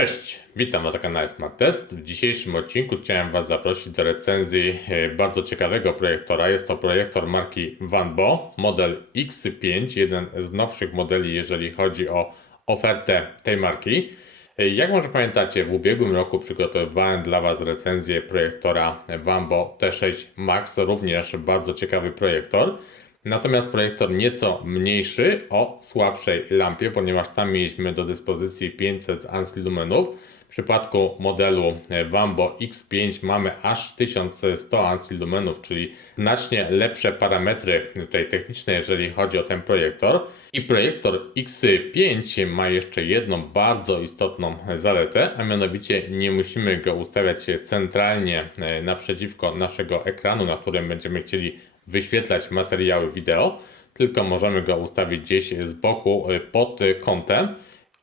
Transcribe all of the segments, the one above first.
Cześć, witam Was na kanale Smart Test. W dzisiejszym odcinku chciałem Was zaprosić do recenzji e, bardzo ciekawego projektora. Jest to projektor marki Vanbo, model X5, jeden z nowszych modeli, jeżeli chodzi o ofertę tej marki. E, Jak może pamiętacie, w ubiegłym roku przygotowywałem dla Was recenzję projektora Vanbo T6 Max, również bardzo ciekawy projektor. Natomiast projektor nieco mniejszy o słabszej lampie, ponieważ tam mieliśmy do dyspozycji 500 ANSI lumenów. W przypadku modelu Vambo X5 mamy aż 1100 ANSI lumenów, czyli znacznie lepsze parametry tutaj techniczne, jeżeli chodzi o ten projektor. I projektor X5 ma jeszcze jedną bardzo istotną zaletę, a mianowicie nie musimy go ustawiać centralnie e, naprzeciwko naszego ekranu, na którym będziemy chcieli wyświetlać materiały wideo, tylko możemy go ustawić gdzieś z boku y, pod y, kątem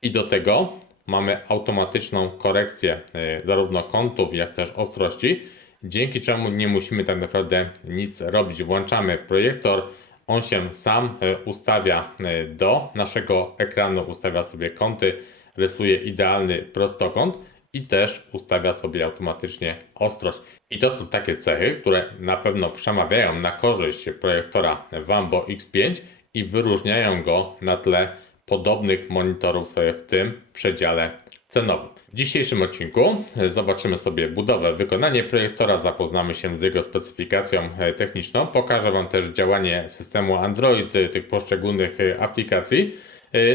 i do tego mamy automatyczną korekcję y, zarówno kątów, jak też ostrości, dzięki czemu nie musimy tak naprawdę nic robić. Włączamy projektor, on się sam ustawia do naszego ekranu, ustawia sobie kąty, rysuje idealny prostokąt i też ustawia sobie automatycznie ostrość. I to są takie cechy, które na pewno przemawiają na korzyść projektora Vambo X5 i wyróżniają go na tle podobnych monitorów w tym przedziale cenowym. W dzisiejszym odcinku zobaczymy sobie budowę, wykonanie projektora, zapoznamy się z jego specyfikacją techniczną, pokażę Wam też działanie systemu Android, tych poszczególnych aplikacji.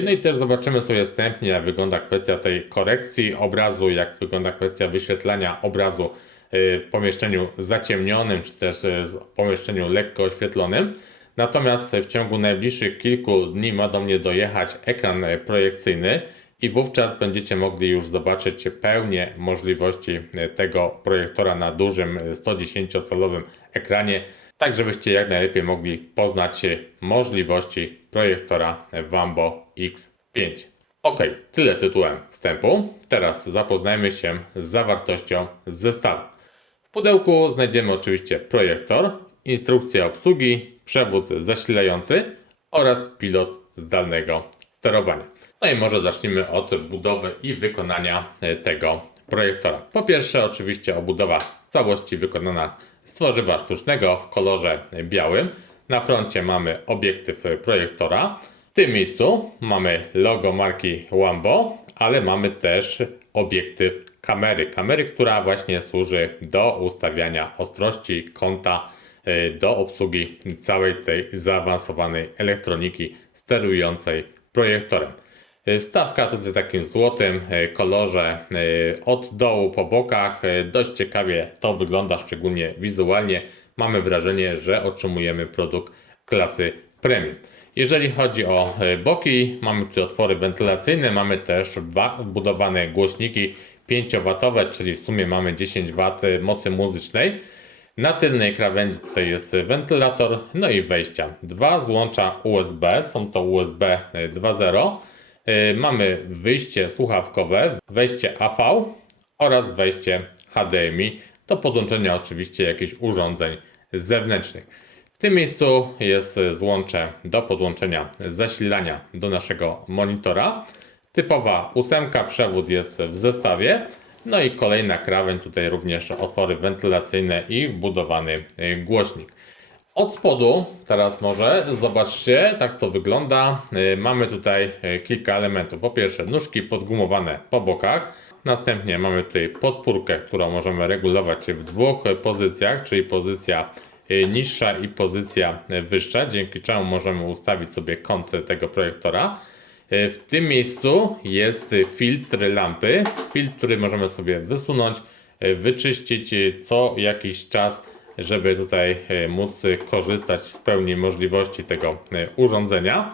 No i też zobaczymy sobie wstępnie, jak wygląda kwestia tej korekcji obrazu, jak wygląda kwestia wyświetlania obrazu w pomieszczeniu zaciemnionym, czy też w pomieszczeniu lekko oświetlonym. Natomiast w ciągu najbliższych kilku dni ma do mnie dojechać ekran projekcyjny i wówczas będziecie mogli już zobaczyć pełnię możliwości tego projektora na dużym 110-calowym ekranie, tak żebyście jak najlepiej mogli poznać możliwości projektora Vambo X5. Ok, tyle tytułem wstępu. Teraz zapoznajmy się z zawartością zestawu. W pudełku znajdziemy oczywiście projektor, instrukcję obsługi, przewód zasilający oraz pilot zdalnego sterowania. No i może zacznijmy od budowy i wykonania e, tego projektora. Po pierwsze, oczywiście obudowa całości wykonana z tworzywa sztucznego w kolorze białym. Na froncie mamy obiektyw projektora. W tym miejscu mamy logo marki Wambo, ale mamy też obiektyw kamery. Kamery, która właśnie służy do ustawiania ostrości kąta, y, do obsługi całej tej zaawansowanej elektroniki sterującej projektorem. Y, Wstawka tutaj takim złotym y, kolorze od dołu po bokach. Dość ciekawie to wygląda, szczególnie wizualnie. Mamy wrażenie, że otrzymujemy produkt klasy premium. Jeżeli chodzi o boki, mamy tutaj otwory wentylacyjne, mamy też budowane głośniki 5W, czyli w sumie mamy 10 W mocy muzycznej. Na tylnej krawędzi tutaj jest wentylator, no i wejścia. Dwa złącza USB, są to USB 2.0. Mamy wyjście słuchawkowe, wejście AV oraz wejście HDMI do podłączenia oczywiście jakichś urządzeń zewnętrznych. W tym miejscu jest złącze do podłączenia zasilania do naszego monitora. Typowa ósemka, przewód jest w zestawie. No i kolejna krawędź, tutaj również otwory wentylacyjne i wbudowany y, głośnik. Od spodu, teraz może zobaczcie, tak to wygląda. Y, Mamy tutaj y, kilka elementów. Po pierwsze, nóżki podgumowane po bokach. Następnie mamy tutaj podpórkę, którą możemy regulować w dwóch pozycjach, czyli pozycja niższa i pozycja wyższa, dzięki czemu możemy ustawić sobie kąt tego projektora. W tym miejscu jest filtr lampy, filtr, który możemy sobie wysunąć, wyczyścić co jakiś czas, żeby tutaj móc korzystać z pełni możliwości tego urządzenia.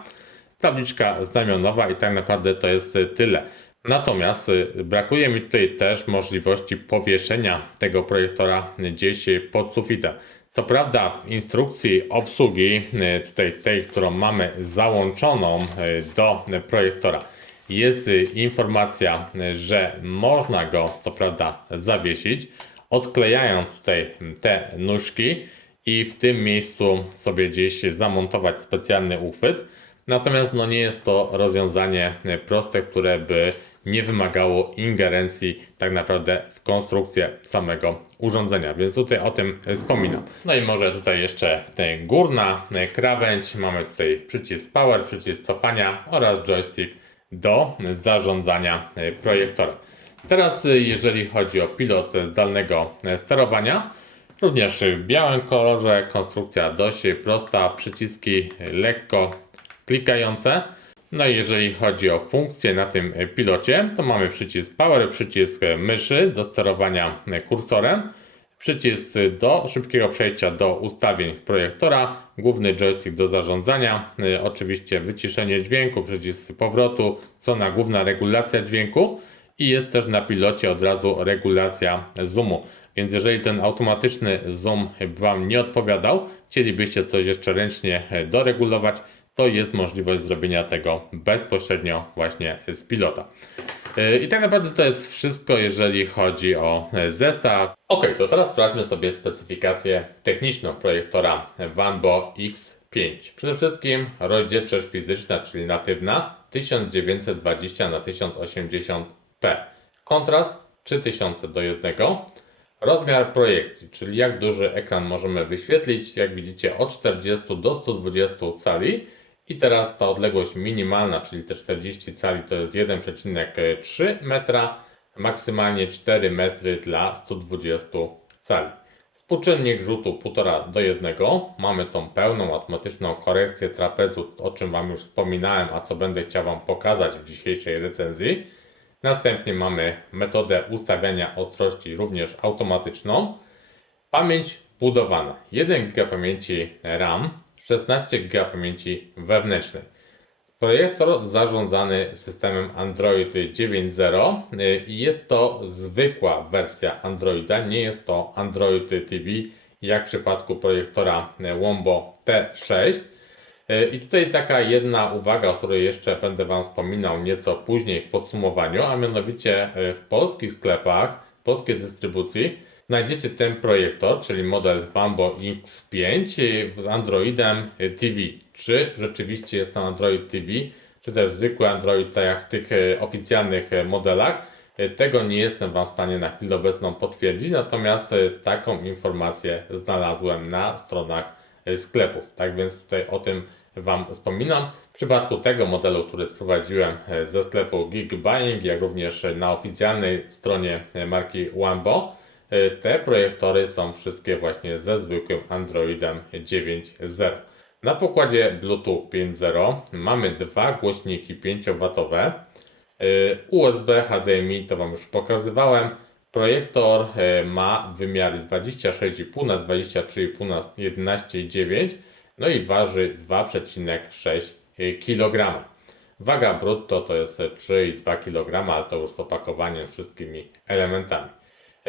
Tabliczka znamionowa i tak naprawdę to jest tyle. Natomiast brakuje mi tutaj też możliwości powieszenia tego projektora gdzieś pod sufitem. Co prawda w instrukcji obsługi, e, tutaj tej, którą mamy załączoną e, do projektora, jest informacja, że można go co prawda zawiesić, odklejając tutaj te nóżki i w tym miejscu sobie gdzieś zamontować specjalny uchwyt. Natomiast no nie jest to rozwiązanie proste, które by nie wymagało ingerencji tak naprawdę konstrukcję samego urządzenia, więc tutaj o tym wspominam. No i może tutaj jeszcze górna e, krawędź, mamy tutaj przycisk power, przycisk cofania oraz joystick do zarządzania e, projektorem. Teraz e, jeżeli chodzi o pilot zdalnego sterowania, również w białym kolorze, konstrukcja dość prosta, przyciski lekko klikające. No i jeżeli chodzi o funkcje na tym pilocie, to mamy przycisk power, przycisk myszy do sterowania kursorem, przycisk do szybkiego przejścia do ustawień projektora, główny joystick do zarządzania, oczywiście wyciszenie dźwięku, przycisk powrotu, strona główna regulacja dźwięku i jest też na pilocie od razu regulacja zoomu. Więc jeżeli ten automatyczny zoom Wam nie odpowiadał, chcielibyście coś jeszcze ręcznie e, doregulować, to jest możliwość zrobienia tego bezpośrednio właśnie z pilota. E, I tak naprawdę to jest wszystko, jeżeli chodzi o e, zestaw. Ok, to teraz sprawdźmy sobie specyfikację techniczną projektora Vanbo X5. Przede wszystkim rozdzielczość fizyczna, czyli natywna 1920 na 1080p. Kontrast 3000 do 1. Rozmiar projekcji, czyli jak duży ekran możemy wyświetlić, jak widzicie od 40 do 120 cali. I teraz ta odległość minimalna, czyli te 40 cali to jest 1,3 metra, maksymalnie 4 metry dla 120 cali. Współczynnik rzutu 1,5 do 1. Mamy tą pełną automatyczną korekcję trapezu, o czym Wam już wspominałem, a co będę chciał Wam pokazać w dzisiejszej recenzji. Następnie mamy metodę ustawiania ostrości również automatyczną. Pamięć budowana. 1 GB pamięci RAM, 16 GB pamięci wewnętrznej. Projektor zarządzany systemem Android 9.0 y, i jest to zwykła wersja Androida, nie jest to Android TV jak w przypadku projektora Wombo T6. Y, I tutaj taka jedna uwaga, o której jeszcze będę Wam wspominał nieco później w podsumowaniu, a mianowicie y, w polskich sklepach, polskiej dystrybucji znajdziecie ten projektor, czyli model Vambo X5 z Androidem TV. Czy rzeczywiście jest to Android TV, czy też zwykły Android, tak jak w tych e, oficjalnych modelach, tego nie jestem Wam w stanie na chwilę obecną potwierdzić, natomiast taką informację znalazłem na stronach sklepów. Tak więc tutaj o tym Wam wspominam. W przypadku tego modelu, który sprowadziłem ze sklepu Geek Buying, jak również na oficjalnej stronie marki Wambo, E, te projektory są wszystkie właśnie ze zwykłym Androidem 9.0. Na pokładzie Bluetooth 5.0 mamy dwa głośniki 5W. E, USB HDMI to Wam już pokazywałem. Projektor e, ma wymiary 26,5 na 23,5 na 11,9 no i waży 2,6 kg. Waga brutto to jest 3,2 kg, ale to już z opakowaniem wszystkimi elementami.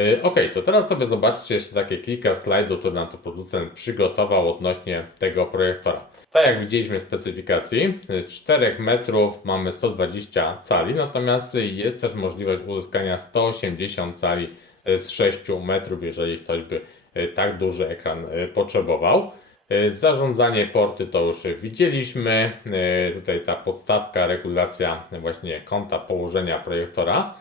E, ok, to teraz sobie zobaczcie jeszcze takie kilka slajdów, które nam to producent przygotował odnośnie tego projektora. Tak jak widzieliśmy w specyfikacji, z 4 metrów mamy 120 cali, natomiast jest też możliwość uzyskania 180 cali z 6 metrów, jeżeli ktoś by e, tak duży ekran e, potrzebował. Zarządzanie porty to już widzieliśmy. Tutaj ta podstawka, regulacja właśnie kąta położenia projektora.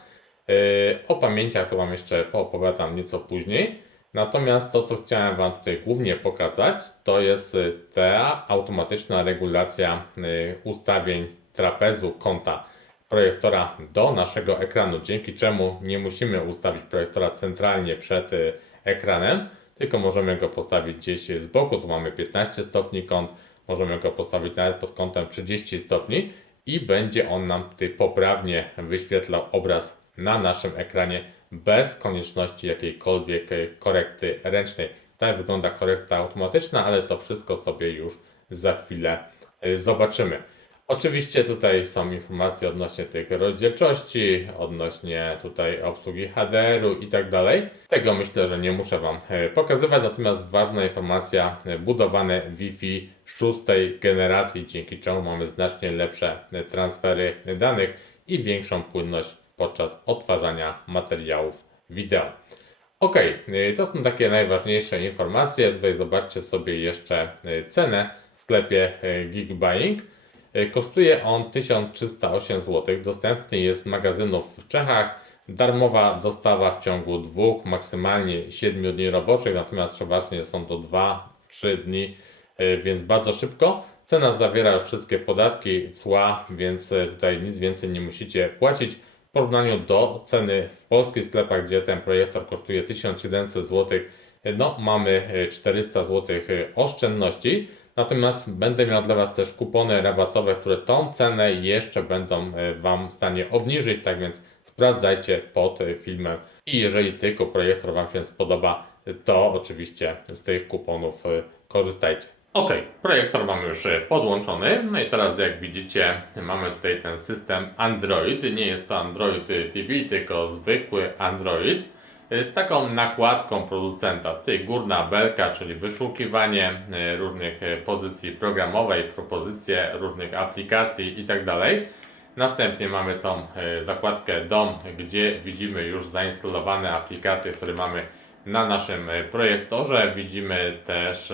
O pamięciach to Wam jeszcze poopowiadam nieco później. Natomiast to, co chciałem Wam tutaj głównie pokazać, to jest e, ta automatyczna regulacja e, ustawień trapezu kąta projektora do naszego ekranu, dzięki czemu nie musimy ustawić projektora centralnie przed ekranem, tylko możemy go postawić gdzieś z boku, tu mamy 15 stopni kąt, możemy go postawić nawet pod kątem 30 stopni i będzie on nam tutaj poprawnie wyświetlał obraz na naszym ekranie bez konieczności jakiejkolwiek korekty ręcznej. Tak wygląda korekta automatyczna, ale to wszystko sobie już za chwilę e, zobaczymy. Oczywiście tutaj są informacje odnośnie tych rozdzielczości, odnośnie tutaj obsługi HDR-u i tak dalej. Tego myślę, że nie muszę Wam e, pokazywać, natomiast ważna informacja, e, budowane Wi-Fi szóstej generacji, dzięki czemu mamy znacznie lepsze transfery danych i większą płynność podczas odtwarzania materiałów wideo. Ok, y, to są takie najważniejsze informacje. Tutaj zobaczcie sobie jeszcze y, cenę w sklepie y, Geek Buying. E, Kosztuje on 1308 zł. Dostępny jest magazynów w Czechach. Darmowa dostawa w ciągu dwóch, maksymalnie 7 dni roboczych, natomiast przeważnie są to 2-3 dni, więc bardzo szybko. Cena zawiera już wszystkie podatki, cła, więc tutaj nic więcej nie musicie płacić w porównaniu do ceny w polskich sklepach, gdzie ten projektor kosztuje 1700 zł. No, mamy e, 400 zł oszczędności. Natomiast będę miał dla Was też kupony rabatowe, które tą cenę jeszcze będą e, Wam w stanie obniżyć. Tak więc sprawdzajcie pod e, filmem. I jeżeli tylko projektor Wam się spodoba, to oczywiście z tych kuponów e, korzystajcie. Ok, projektor mamy już podłączony. No i teraz jak widzicie, mamy tutaj ten system Android. Nie jest to Android TV, tylko zwykły Android z taką nakładką producenta. Tutaj górna belka, czyli wyszukiwanie e, różnych e, pozycji programowej, propozycje różnych aplikacji itd. Następnie mamy tą e, zakładkę DOM, gdzie widzimy już zainstalowane aplikacje, które mamy na naszym projektorze. Widzimy też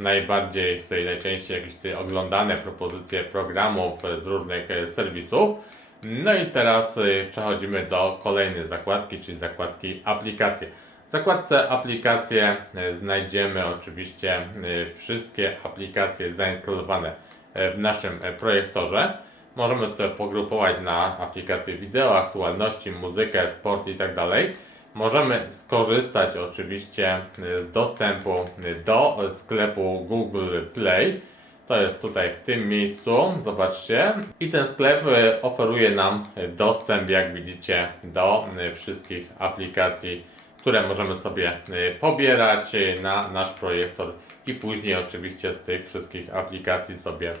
najbardziej, tutaj najczęściej jakieś tutaj oglądane propozycje programów e, z różnych e, serwisów. No i teraz y, przechodzimy do kolejnej zakładki, czyli zakładki aplikacje. W zakładce aplikacje y, znajdziemy oczywiście wszystkie aplikacje zainstalowane w naszym projektorze. Możemy to pogrupować na aplikacje wideo, aktualności, muzykę, sport i tak dalej. Możemy skorzystać oczywiście y, z dostępu y, do sklepu Google Play. To jest tutaj w tym miejscu, zobaczcie. I ten sklep e, oferuje nam dostęp, jak widzicie, do wszystkich aplikacji, które możemy sobie pobierać na nasz projektor i później oczywiście z tych wszystkich aplikacji sobie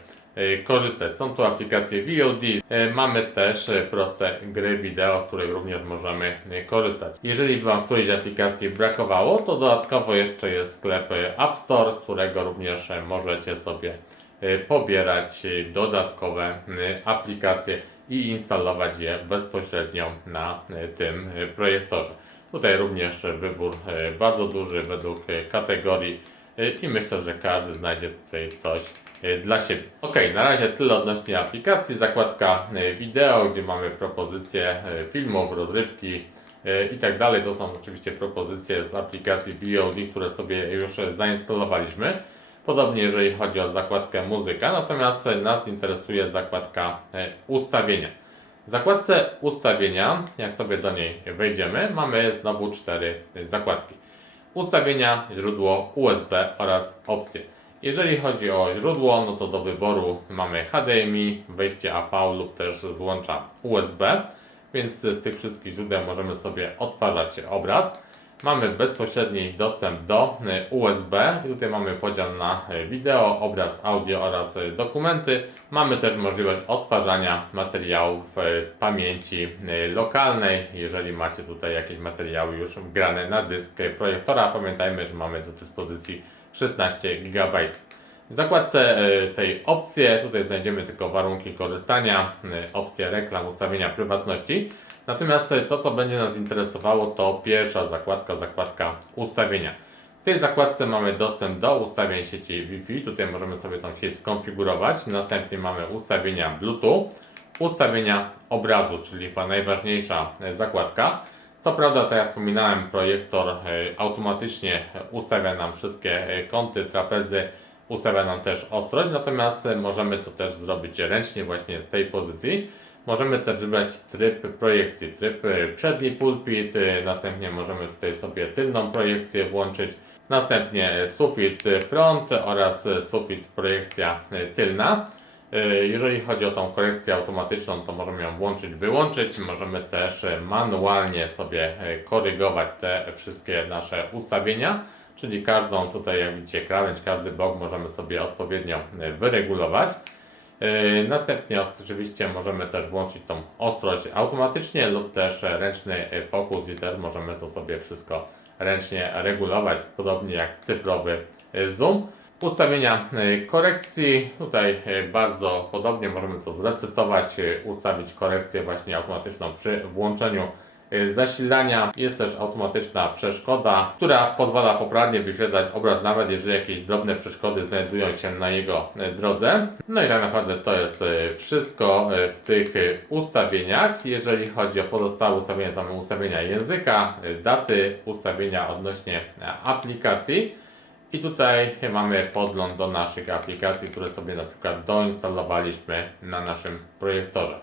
korzystać. Są tu aplikacje VOD, e, mamy też e, proste gry wideo, z których również możemy e, korzystać. Jeżeli by Wam którejś aplikacji brakowało, to dodatkowo jeszcze jest sklep e, App Store, z którego również e, możecie sobie e, pobierać e, dodatkowe e, aplikacje i instalować je bezpośrednio na e, tym e, projektorze. Tutaj również e, wybór e, bardzo duży według e, kategorii e, i myślę, że każdy znajdzie tutaj coś e, dla siebie. Ok, na razie tyle odnośnie aplikacji. Zakładka e, wideo, gdzie mamy propozycje e, filmów, rozrywki e, i tak dalej. To są oczywiście propozycje z aplikacji VOD, które sobie już e, zainstalowaliśmy. Podobnie jeżeli chodzi o zakładkę muzyka, natomiast e, nas interesuje zakładka e, ustawienia. W zakładce ustawienia, jak sobie do niej wejdziemy, mamy znowu cztery e, zakładki. Ustawienia, źródło, USB oraz opcje. Jeżeli chodzi o źródło, no to do wyboru mamy HDMI, wejście AV lub też złącza USB, więc z tych wszystkich źródeł możemy sobie odtwarzać obraz. Mamy bezpośredni dostęp do e, USB tutaj mamy podział na e, wideo, obraz, audio oraz e, dokumenty. Mamy też możliwość odtwarzania materiałów z pamięci lokalnej, jeżeli macie tutaj jakieś materiały już wgrane na dysk projektora. Pamiętajmy, że mamy do dyspozycji 16 GB. W zakładce e, tej opcje, tutaj znajdziemy tylko warunki korzystania, e, opcje reklam, ustawienia prywatności. Natomiast e, to, co będzie nas interesowało, to pierwsza zakładka, zakładka ustawienia. W tej zakładce mamy dostęp do ustawień sieci Wi-Fi. Tutaj możemy sobie tą sieć skonfigurować. Następnie mamy ustawienia Bluetooth, ustawienia obrazu, czyli chyba najważniejsza zakładka. Co prawda, tak jak wspominałem, projektor e, automatycznie ustawia nam wszystkie e, kąty, trapezy, ustawia nam też ostrość, natomiast e, możemy to też zrobić ręcznie właśnie z tej pozycji. Możemy też wybrać tryb projekcji, tryb przedni pulpit, następnie możemy tutaj sobie tylną projekcję włączyć, następnie sufit front oraz sufit projekcja tylna. E, Jeżeli chodzi o tą korekcję automatyczną, to możemy ją włączyć, wyłączyć. Możemy też e, manualnie sobie e, korygować te wszystkie nasze ustawienia, czyli każdą tutaj, jak widzicie, krawędź, każdy bok możemy sobie odpowiednio wyregulować. Następnie oczywiście możemy też włączyć tą ostrość automatycznie lub też ręczny fokus i też możemy to sobie wszystko ręcznie regulować, podobnie jak cyfrowy zoom. Ustawienia e, korekcji, tutaj e, bardzo podobnie możemy to zresetować, e, ustawić korekcję właśnie automatyczną przy włączeniu zasilania. Jest też automatyczna przeszkoda, która pozwala poprawnie wyświetlać obraz, nawet jeżeli jakieś drobne przeszkody znajdują się na jego drodze. No i tak naprawdę to jest wszystko w tych ustawieniach. Jeżeli chodzi o pozostałe ustawienia, to mamy ustawienia języka, daty, ustawienia odnośnie aplikacji. I tutaj mamy podgląd do naszych aplikacji, które sobie na przykład doinstalowaliśmy na naszym projektorze.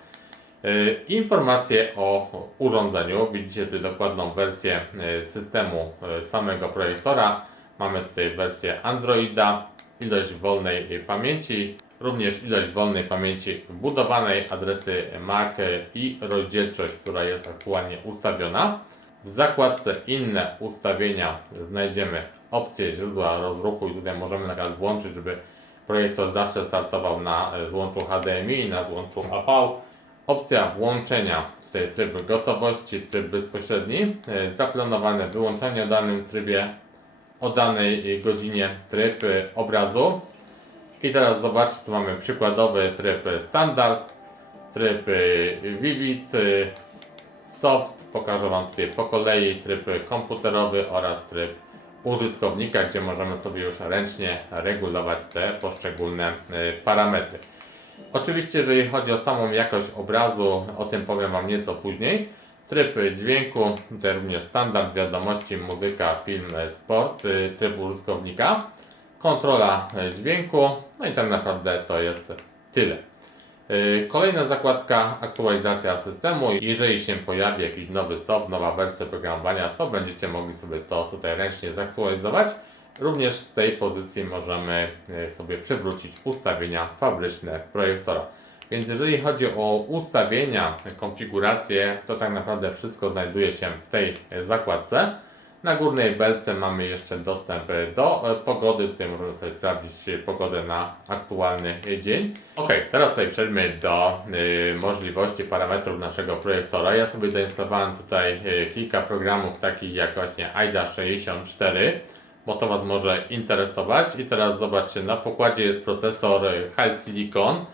Y, Informacje o urządzeniu. Widzicie tutaj dokładną wersję y, systemu y, samego projektora. Mamy tutaj wersję Androida, ilość wolnej pamięci, również ilość wolnej pamięci wbudowanej, adresy MAC i rozdzielczość, która jest aktualnie ustawiona. W zakładce inne ustawienia znajdziemy opcję źródła rozruchu i tutaj możemy na przykład włączyć, żeby projektor zawsze startował na e, złączu HDMI i na złączu AV. Opcja włączenia, tutaj tryb gotowości, tryb bezpośredni, e, zaplanowane wyłączenie w danym trybie o danej e, godzinie, tryb obrazu. I teraz zobaczcie, tu mamy przykładowy tryb standard, tryb Vivid, soft, pokażę Wam tutaj po kolei tryb komputerowy oraz tryb użytkownika, gdzie możemy sobie już ręcznie regulować te poszczególne y, parametry. Oczywiście, jeżeli chodzi o samą jakość obrazu, o tym powiem Wam nieco później. Tryb dźwięku, tutaj również standard, wiadomości, muzyka, film, sport, y, tryb użytkownika, kontrola y, dźwięku, no i tak naprawdę to jest tyle. Yy, Kolejna zakładka aktualizacja systemu. Jeżeli się pojawi jakiś nowy soft, nowa wersja programowania, to będziecie mogli sobie to tutaj ręcznie zaktualizować. Również z tej pozycji możemy yy, sobie przywrócić ustawienia fabryczne projektora. Więc jeżeli chodzi o ustawienia, konfigurację, to tak naprawdę wszystko znajduje się w tej zakładce. Na górnej belce mamy jeszcze dostęp do e, pogody. Tutaj możemy sobie sprawdzić e, pogodę na aktualny e, dzień. Ok, teraz sobie przejdźmy do możliwości parametrów naszego projektora. Ja sobie doinstalowałem tutaj kilka programów takich jak właśnie AIDA 64, bo to Was może interesować. I teraz zobaczcie, na pokładzie jest procesor High Silicon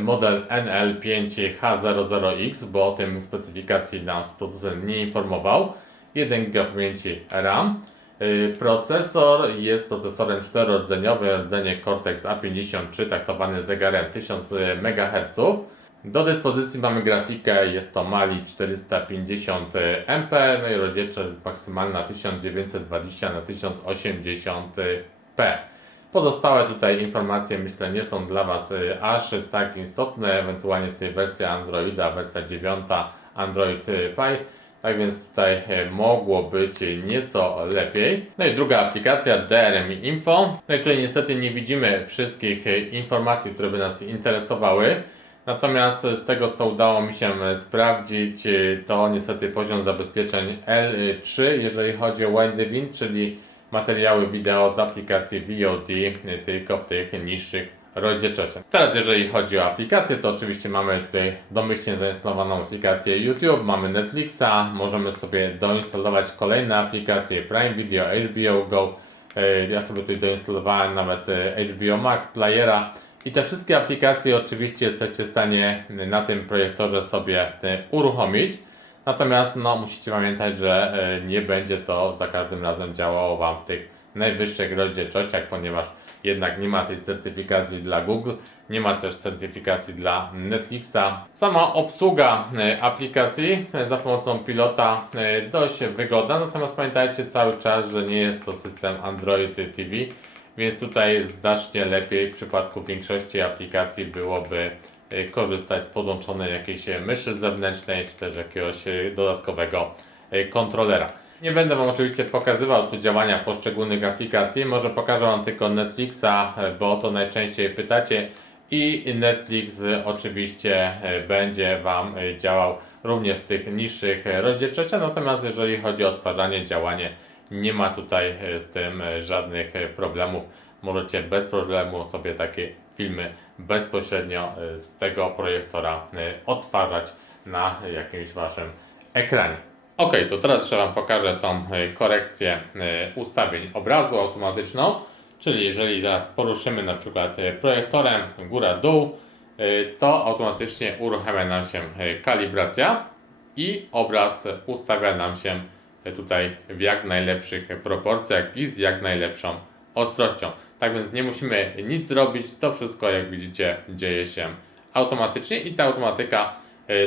model NL5H00X, bo o tym specyfikacji nas producent nie informował. 1 GB pamięci RAM. Yy, Procesor jest procesorem czterordzeniowym, rdzenie Cortex A53, taktowany zegarem 1000 MHz. Do dyspozycji mamy grafikę, jest to Mali 450 MP, no i rozdzielczość maksymalna 1920 na 1080p. Pozostałe tutaj informacje myślę nie są dla Was y, aż tak istotne, ewentualnie tutaj wersja Androida, wersja 9 Android y, Pie. Tak więc tutaj e, mogło być nieco lepiej. No i druga aplikacja DRM Info. No i tutaj niestety nie widzimy wszystkich e, informacji, które by nas interesowały. Natomiast z tego co udało mi się e, sprawdzić, to niestety poziom zabezpieczeń L3, jeżeli chodzi o Windowing, czyli materiały wideo z aplikacji VOD, tylko w tych niższych rozdzielczościach. Teraz jeżeli chodzi o aplikacje, to oczywiście mamy tutaj domyślnie zainstalowaną aplikację YouTube, mamy Netflixa, możemy sobie doinstalować kolejne aplikacje Prime Video, HBO Go, e, ja sobie tutaj doinstalowałem nawet e, HBO Max, Playera i te wszystkie aplikacje oczywiście jesteście w stanie na tym projektorze sobie e, uruchomić. Natomiast no, musicie pamiętać, że nie będzie to za każdym razem działało Wam w tych najwyższych rozdzielczościach, ponieważ jednak nie ma tej certyfikacji dla Google, nie ma też certyfikacji dla Netflixa. Sama obsługa e, aplikacji e, za pomocą pilota e, dość wygodna, natomiast pamiętajcie cały czas, że nie jest to system Android TV, więc tutaj znacznie lepiej w przypadku większości aplikacji byłoby e, korzystać z podłączonej jakiejś e, myszy zewnętrznej, czy też jakiegoś e, dodatkowego e, kontrolera. Nie będę Wam oczywiście pokazywał tu działania poszczególnych aplikacji, może pokażę Wam tylko Netflixa, e, bo o to najczęściej pytacie i Netflix e, oczywiście e, będzie Wam działał również w tych niższych rozdzielczościach, natomiast jeżeli chodzi o odtwarzanie, działanie, nie ma tutaj z tym żadnych problemów. Możecie bez problemu sobie takie filmy bezpośrednio z tego projektora odtwarzać na jakimś Waszym ekranie. Ok, to teraz jeszcze Wam pokażę tą e, korekcję e, ustawień obrazu automatyczną. Czyli jeżeli teraz poruszymy na przykład e, projektorem góra-dół, to automatycznie uruchamia nam się kalibracja. i obraz ustawia nam się tutaj w jak najlepszych proporcjach i z jak najlepszą ostrością. Tak więc nie musimy nic robić, to wszystko jak widzicie dzieje się automatycznie i ta automatyka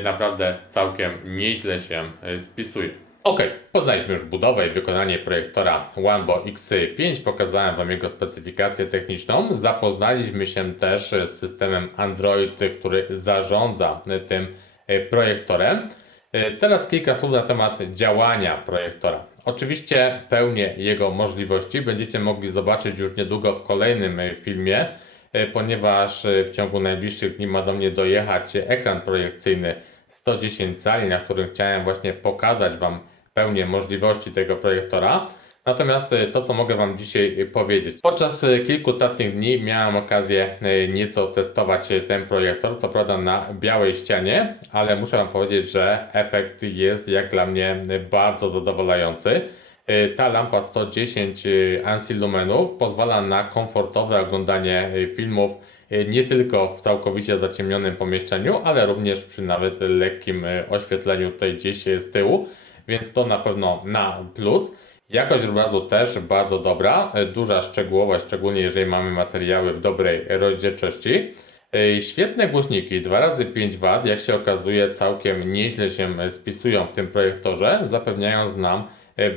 naprawdę całkiem nieźle się e, spisuje. Ok, poznaliśmy już budowę i wykonanie projektora OneBo X5, pokazałem Wam jego specyfikację techniczną, zapoznaliśmy się też z systemem Android, który zarządza tym e, projektorem. E, Teraz kilka słów na temat działania projektora. Oczywiście pełnię jego możliwości będziecie mogli zobaczyć już niedługo w kolejnym e, filmie, e, ponieważ e, w ciągu najbliższych dni ma do mnie dojechać ekran projekcyjny 110 cali, na którym chciałem właśnie pokazać Wam pełnię możliwości tego projektora. Natomiast e, to, co mogę Wam dzisiaj e, powiedzieć. Podczas e, kilku ostatnich dni miałem okazję e, nieco testować e, ten projektor, co prawda na białej ścianie, ale muszę Wam powiedzieć, że efekt jest jak dla mnie e, bardzo zadowalający. E, Ta lampa 110 e, ANSI lumenów pozwala na komfortowe oglądanie e, filmów e, nie tylko w całkowicie zaciemnionym pomieszczeniu, ale również przy nawet lekkim e, oświetleniu tutaj gdzieś e, z tyłu, więc to na pewno na plus. Jakość obrazu też bardzo dobra, e, duża szczegółowość, szczególnie jeżeli mamy materiały w dobrej rozdzielczości. E, Świetne głośniki 2x5W, jak się okazuje, całkiem nieźle się e, spisują w tym projektorze, zapewniając nam e,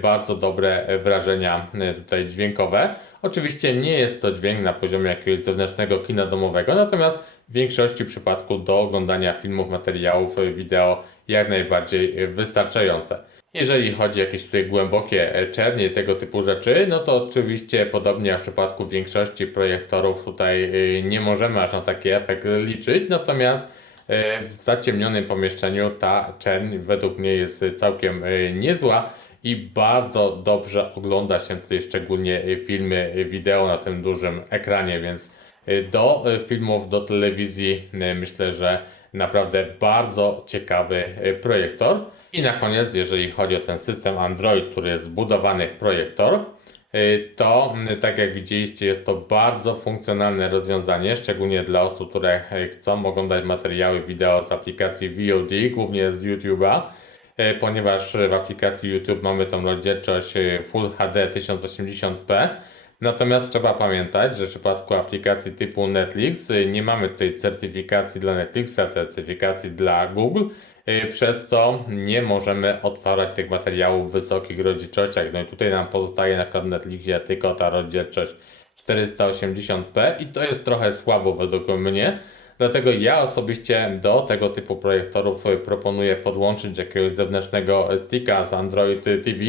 bardzo dobre e, wrażenia e, tutaj dźwiękowe. Oczywiście nie jest to dźwięk na poziomie jakiegoś zewnętrznego kina domowego, natomiast w większości przypadków do oglądania filmów, materiałów e, wideo jak najbardziej e, wystarczające. Jeżeli chodzi o jakieś tutaj głębokie e, czernie, tego typu rzeczy, no to oczywiście podobnie jak w przypadku większości projektorów tutaj e, nie możemy aż na taki efekt liczyć, natomiast e, w zaciemnionym pomieszczeniu ta czerń według mnie jest całkiem e, niezła i bardzo dobrze ogląda się tutaj szczególnie e, filmy e, wideo na tym dużym ekranie, więc e, do filmów, do telewizji myślę, że naprawdę bardzo ciekawy projektor. I na koniec, jeżeli chodzi o ten system Android, który jest zbudowany w projektor, y, to tak jak widzieliście, jest to bardzo funkcjonalne rozwiązanie, szczególnie dla osób, które chcą oglądać materiały wideo z aplikacji VOD, głównie z YouTube'a, ponieważ w aplikacji YouTube mamy tą rozdzielczość e, Full HD 1080p. Natomiast trzeba pamiętać, że w przypadku aplikacji typu Netflix y, nie mamy tutaj certyfikacji dla Netflixa, certyfikacji dla Google, przez co nie możemy odtwarzać tych materiałów w wysokich rozdzielczościach. No i tutaj nam pozostaje na przykład Netflixie tylko ta rozdzielczość 480p i to jest trochę słabo według mnie. Dlatego ja osobiście do tego typu projektorów y, proponuję podłączyć jakiegoś zewnętrznego sticka z Android TV,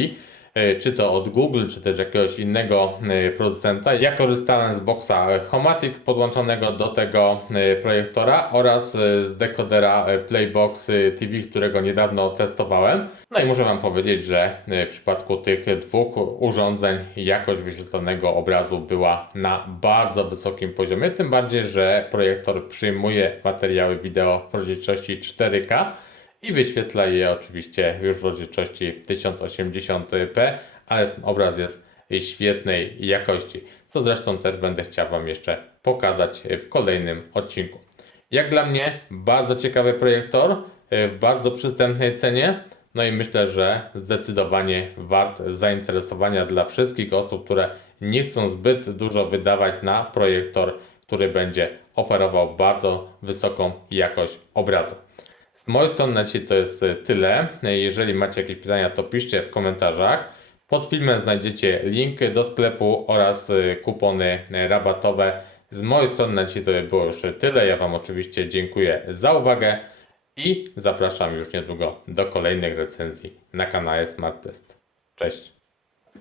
czy to od Google, czy też jakiegoś innego e, producenta. Ja korzystałem z boxa Homatic podłączonego do tego e, projektora oraz e, z dekodera e, Playbox e, TV, którego niedawno testowałem. No i muszę Wam powiedzieć, że e, w przypadku tych dwóch urządzeń jakość wyświetlonego obrazu była na bardzo wysokim poziomie, tym bardziej, że projektor przyjmuje materiały wideo w rozdzielczości 4K i wyświetla je oczywiście już w rozdzielczości 1080p, ale ten obraz jest świetnej jakości, co zresztą też będę chciał Wam jeszcze pokazać w kolejnym odcinku. Jak dla mnie bardzo ciekawy projektor e, w bardzo przystępnej cenie. No i myślę, że zdecydowanie wart zainteresowania dla wszystkich osób, które nie chcą zbyt dużo wydawać na projektor, który będzie oferował bardzo wysoką jakość obrazu. Z mojej strony na dzisiaj to jest e, tyle. Jeżeli macie jakieś pytania, to piszcie w komentarzach. Pod filmem znajdziecie link do sklepu oraz e, kupony e, rabatowe. Z mojej strony na dzisiaj to by było już tyle. Ja Wam oczywiście dziękuję za uwagę i zapraszam już niedługo do kolejnych recenzji na kanale Smart Test. Cześć!